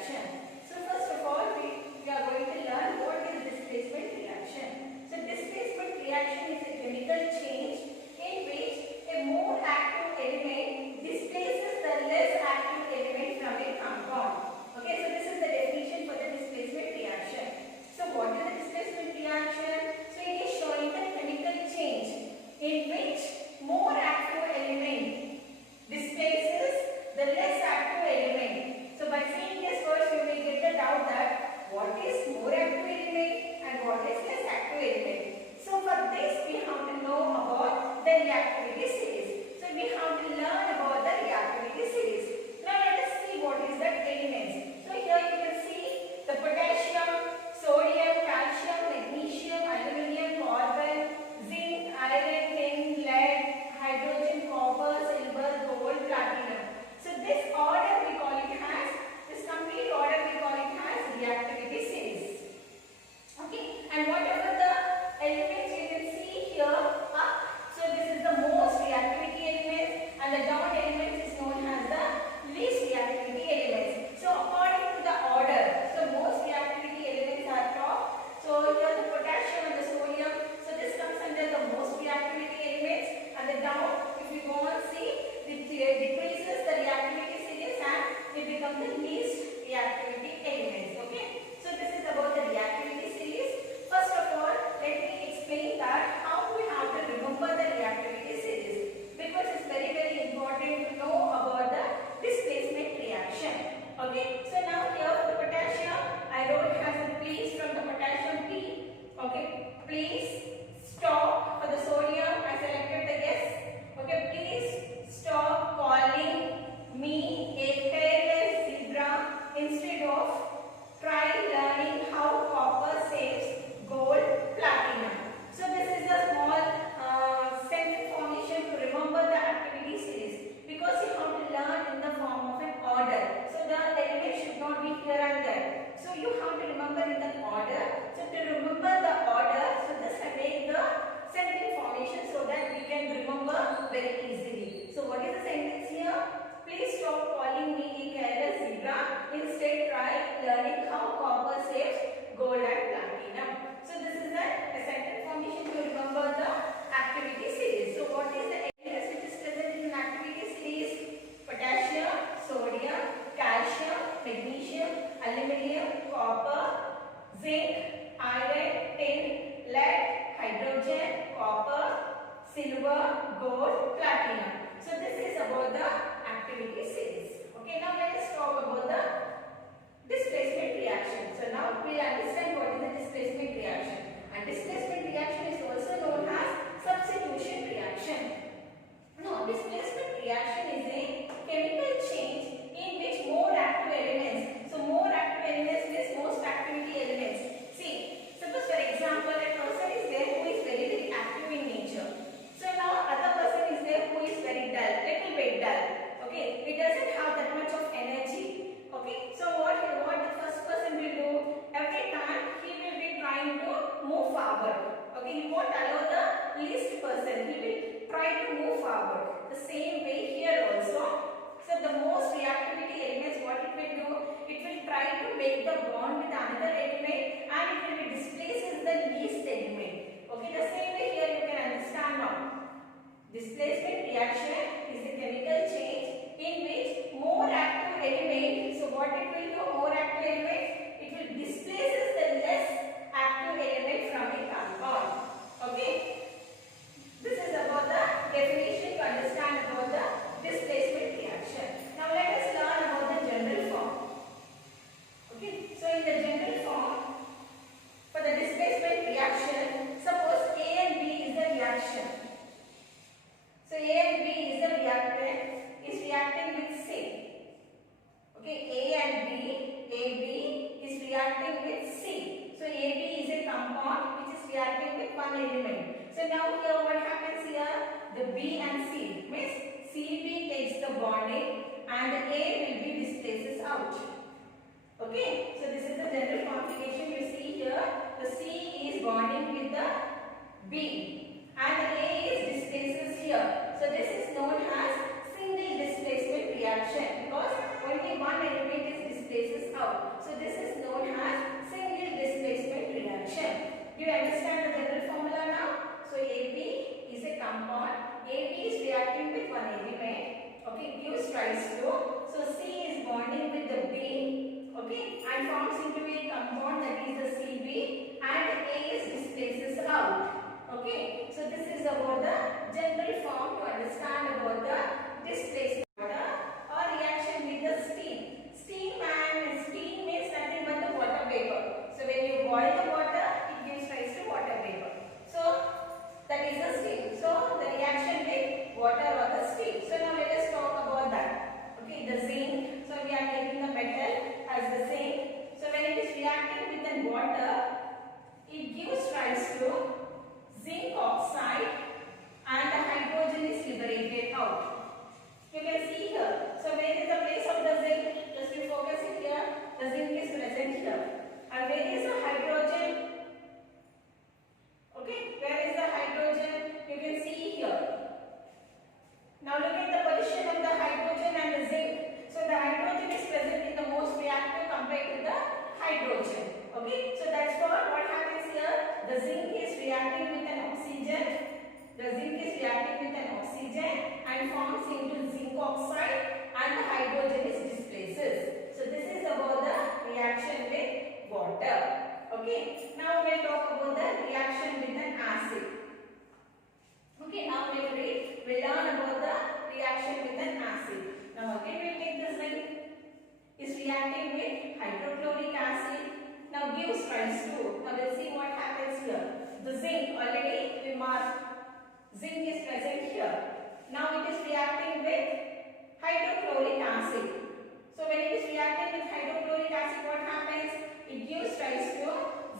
reaction. So first of all, we are going to learn what is displacement reaction. So displacement reaction is a chemical change in which a more active element displaces the less active element from a compound. Okay, so this is the definition for the displacement reaction. So what is the displacement reaction? So it is showing the chemical change in which more active element displaces the less active element. So by seeing this first, you will get the doubt that what is more active element and what is less active element. So for this, we have to know about the reactivity series. So we have to learn about the reactivity series. Now let us see what is the elements. So here you can see the potassium, sodium, calcium, magnesium, aluminum, carbon, zinc, iron, tin, lead, hydrogen, copper, silver, gold, platinum. So this order we call it as, this complete order we call it as reactivity series. Okay, and whatever the elements you can see here up, so this is the most reactivity elements and the down elements is known as the least reactivity elements. So according to the order, so most reactivity elements are top. So here the potassium and the sodium, so this comes under the most reactivity elements, and the down, if you go and see, it decreases the reactivity series and it becomes the least reactivity elements. Okay, so this is about the reactivity series. First of all, let me explain that how we have to remember the reactivity series, because it's very important to know about the displacement reaction. Okay, so now here for the potassium, I wrote as a please from the potassium P. Okay, please stop. For the sodium, I selected the yes. Okay, please stop calling me a careless zebra. Instead of try learning how copper saves gold, platinum. So this is a small sentence formation to remember the activity series, because you have to learn in the form of an order. So the element should not be here and there. So you have to remember in the order. So to remember the order, so this I make the sentence formation so that we can remember very easily. So what is the sentence here? Please stop calling me a careless zebra. Instead try learning how copper saves gold and platinum. So this is a sentence formation to remember the activity series. So what is the elements which is present in an activity series? Potassium, sodium, calcium, magnesium, aluminum, copper, zinc, iron, tin, lead, hydrogen, copper, silver, gold, platinum. So this is about the activity series. Okay, now let us talk about the displacement reaction. So now we understand what is the displacement reaction. And displacement reaction is also known as substitution reaction. Now displacement reaction is a chemical change in which more active elements. So more active elements means most activity elements. See, suppose for example a person is there who is very active in nature. So now other person is there who is very dull, little bit dull. Okay, it doesn't have that much of energy. Okay, so what the first person will do, every time he will be trying to move forward. Okay, he won't allow the least person, he will try to move forward. The same way here also. So the most reactivity elements, what it will do, it will try to make the bond with another element and it will be displaces the least element. Okay, the same way here you can understand now. Displacement reaction is a chemical change in which more active element, so what it will do, more active element, it will displaces the less active element from a compound. Okay, this is about the definition to understand about the displacement reaction. Now let us learn about the general form. Okay, so in the general form, for the displacement reaction, suppose A and B is the reaction. So A and B is the reactant, is reacting with C. Okay, A and B, AB is reacting with C. So AB is a compound which is reacting with one element. So now here what happens here? The B and C means CB takes the bonding and the A will be displaces out. Okay, so this is the general configuration you see here. The C is bonding with the B and the A is displaces here. So this is known as single displacement reaction because only one element is displaces out. out. So this is known as single displacement reaction. Do you understand the general formula now? So AB is a compound. AB is reacting with one element. Okay, gives rise to. So C is bonding with the B. Okay, and forms into a compound, that is the CB, and A is displaces out. Okay, so this is about the general form to understand about the displacement water or reaction with the steam. Steam is nothing but the water vapor. So when you boil the water, it gives rise to water vapor. So that is the steam. So the reaction with water or the steam. So now let us talk about that. Okay, the zinc. So we are taking the metal as the zinc. So when it is reacting with the water, it gives rise to zinc oxide and the hydrogen is liberated out. You can see here. So where is the place of the zinc? Just we focus it here. The zinc is present here. And where is the hydrogen? Okay, where is the hydrogen? You can see here. Now look at the position of the hydrogen and the zinc. So the hydrogen is present in the most reactive compared to the hydrogen. Okay, so that's what happens here. The zinc is reacting with an oxygen. The zinc is reacting with an oxygen and forms into zinc oxide, and the hydrogen is displaces. So this is about the reaction with water. Okay, now we'll talk about the reaction with an acid. Okay, now we'll learn about the reaction with an acid. Now again we'll take the zinc is reacting with hydrochloric acid. Now gives rise to. Now we'll see what happens here. The zinc already we marked. Zinc is present here. Now it is reacting with hydrochloric acid. So when it is reacting with hydrochloric acid, what happens? It gives rise to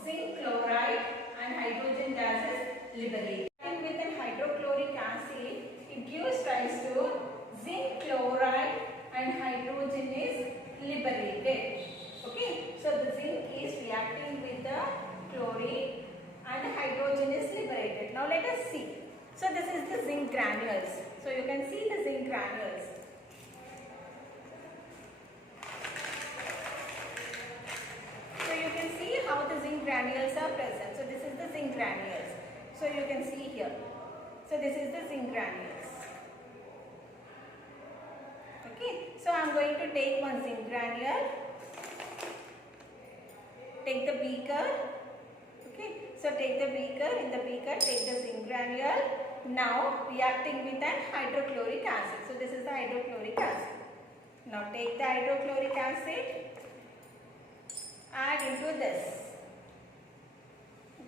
zinc chloride and hydrogen gas is liberated. With an hydrochloric acid, it gives rise to zinc chloride and hydrogen is liberated. Okay, so the zinc is reacting with the chlorine and the hydrogen is liberated. Now let us see. So this is the zinc granules. So you can see the zinc granules. So you can see how the zinc granules are present. So this is the zinc granules. So you can see here. So this is the zinc granules. Okay. So I am going to take one zinc granule. Take the beaker. Okay. So take the beaker. In the beaker, take the zinc granule. Now reacting with an hydrochloric acid. So this is the hydrochloric acid. Now take the hydrochloric acid. Add into this.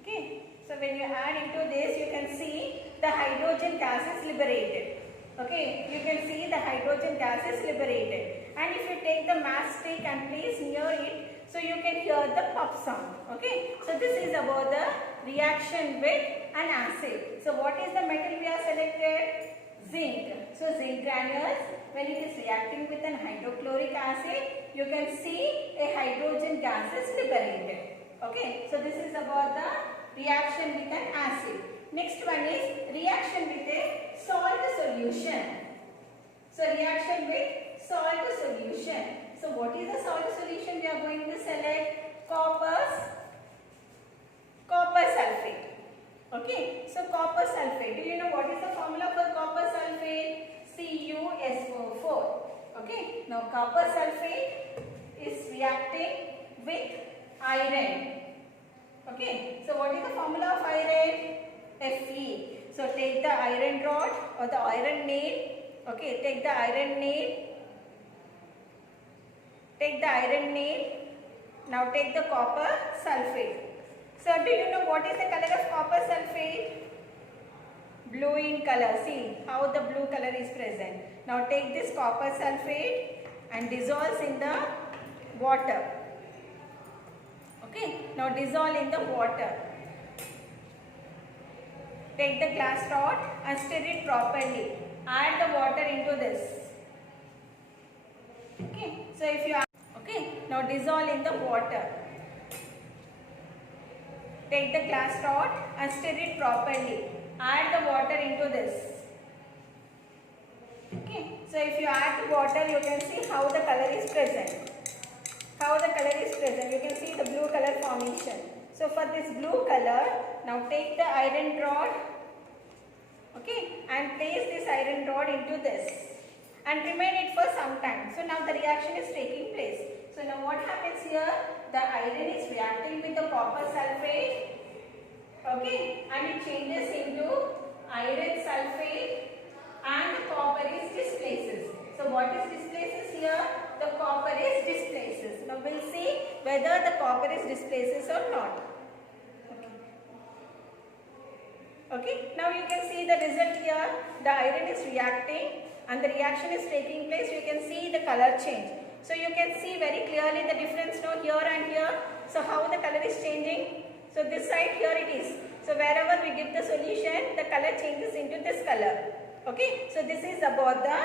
Okay. So when you add into this, you can see the hydrogen gas is liberated. Okay. You can see the hydrogen gas is liberated. And if you take the matchstick and place near it, so you can hear the pop sound. Okay. So this is about the reaction with an acid. So what is the metal we are selected? Zinc. So zinc granules, when it is reacting with an hydrochloric acid, you can see a hydrogen gas is liberated. Okay. So this is about the reaction with an acid. Next one is reaction with a salt solution. So reaction with salt solution. So what is the salt solution we are going to select? Copper sulfate. Okay. So copper sulfate. Do you know what is the formula for copper sulfate? CuSO4. Okay. Now copper sulfate is reacting with iron. Okay. So what is the formula of iron? Fe. So take the iron rod or the iron nail. Okay. Take the iron nail. Take the iron nail. Now take the copper sulfate. So do you know what is the color of copper sulfate? Blue in color. See how the blue color is present. Now take this copper sulfate and dissolves in the water. Okay. Now dissolve in the water. Take the glass rod and stir it properly. Add the water into this. Okay. So if you add, okay. Now dissolve in the water. Take the glass rod and stir it properly. Add the water into this. Okay. So if you add the water, you can see how the color is present. how the color is present. You can see the blue color formation. So for this blue color, now take the iron rod, okay, and place this iron rod into this and remain it for some time. So now the reaction is taking place. So now what happens here? The iron is reacting with the copper sulfate, okay, and it changes into iron sulfate and the copper is displaces. So what is displaces here? The copper is displaces. Now we'll see whether the copper is displaces or not. Okay, now you can see the result here. The iron is reacting and the reaction is taking place. You can see the color change. So you can see very clearly the difference now here and here. So how the color is changing? So this side here it is. So wherever we give the solution, the color changes into this color. Okay, so this is about the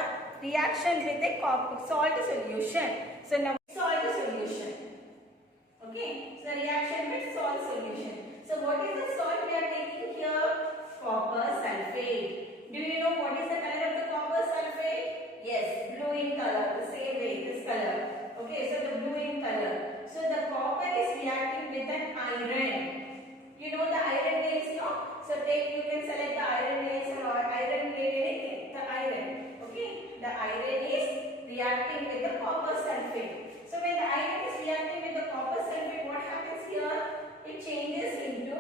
reaction with a salt solution. So now salt solution. Okay, so reaction with salt solution. So what is the salt we are taking here? Copper sulfate. Do you know what is the color of the copper sulfate? Yes, blue in color, the same way, this color. Okay, so the blue in color. So the copper is reacting with an iron. You know the iron nails, no? So you can select the iron nails or iron plate, anything, the iron. Okay, the iron is reacting with the copper sulfate. So when the iron is reacting with the copper sulfate, what happens here? It changes into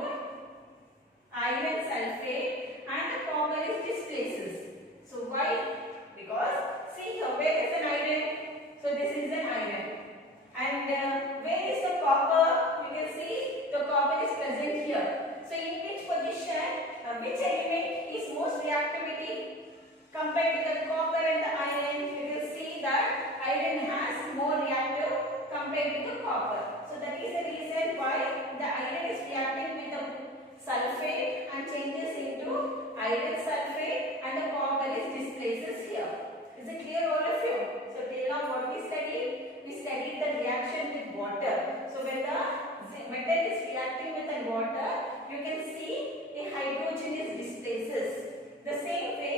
iron sulfate and the copper is displaces. So why? Because see here, where is an iron? So this is an iron. And where is the copper? You can see the copper is present here. So in which position, which element is most reactivity compared to the copper and the iron? You will see that iron has more reactive compared to the copper. So that is the reason why the iron is reacting with the sulfate and changes into iron sulfate and the copper is displaces here. Is it clear all of you? So till now what we studied? We studied the reaction with water. So when the metal is reacting with the water, you can see a hydrogen is displaces. The same way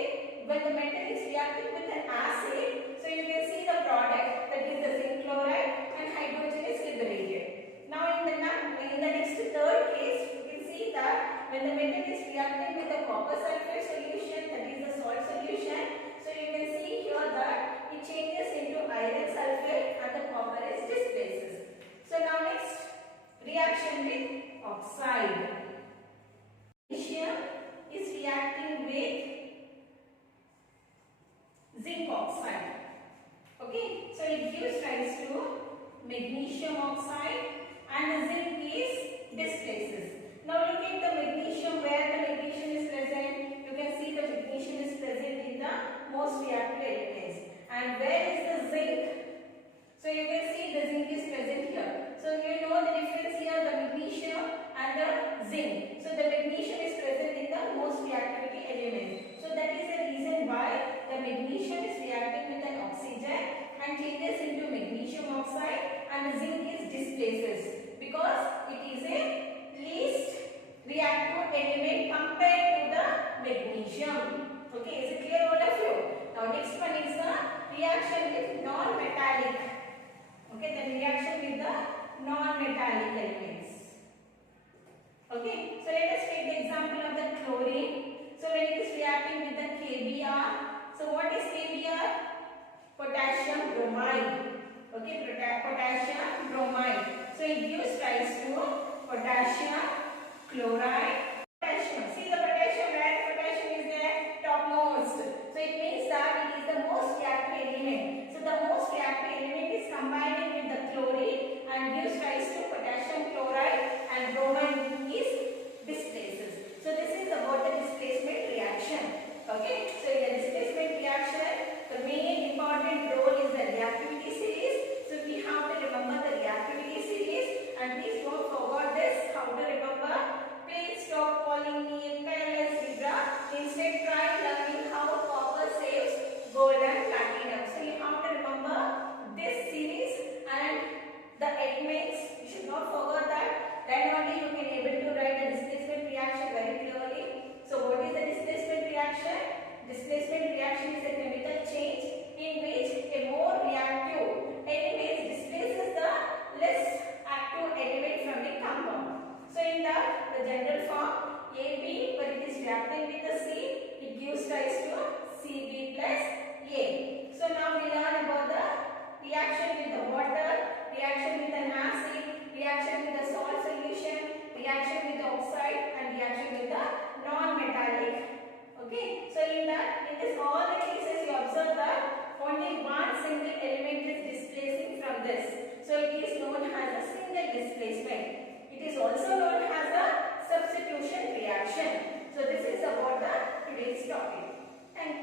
when the metal is reacting with an acid, so you can see the product, that is the zinc chloride, and hydrogen is liberated. Now in the next third case, you can see that when the metal is reacting with the copper sulfate solution, that is the salt solution, so you can see here that it changes into iron sulfate and the copper is displaces. So now next, reaction with oxide. Magnesium is reacting with zinc oxide. Okay, so it gives rise to magnesium oxide and the zinc is displaces. Now look at the magnesium, where the magnesium is present. You can see the magnesium is present in the most reactive elements. And where is the zinc? So you can see the zinc is present here. So you know the difference here, the magnesium and the zinc. So the magnesium is present in the most reactivity element. So that is the reason why the magnesium is reacting with an oxygen and changes into magnesium oxide and the zinc is displaces because it is a least reactive element compared to the magnesium. Okay, is it clear all of you? Now next one is the reaction with non-metallic. Okay, the reaction with the non-metallic elements. Okay, so let us take the example of the chlorine. So when it is reacting with the KBr, so what is KBr? Potassium bromide. Okay, potassium bromide. So it gives rise to potassium chloride. Potassium. See the potassium, where the potassium is there? Topmost. So it means that it is the most reactive element. So the most reactive element is combining with the chlorine and gives rise to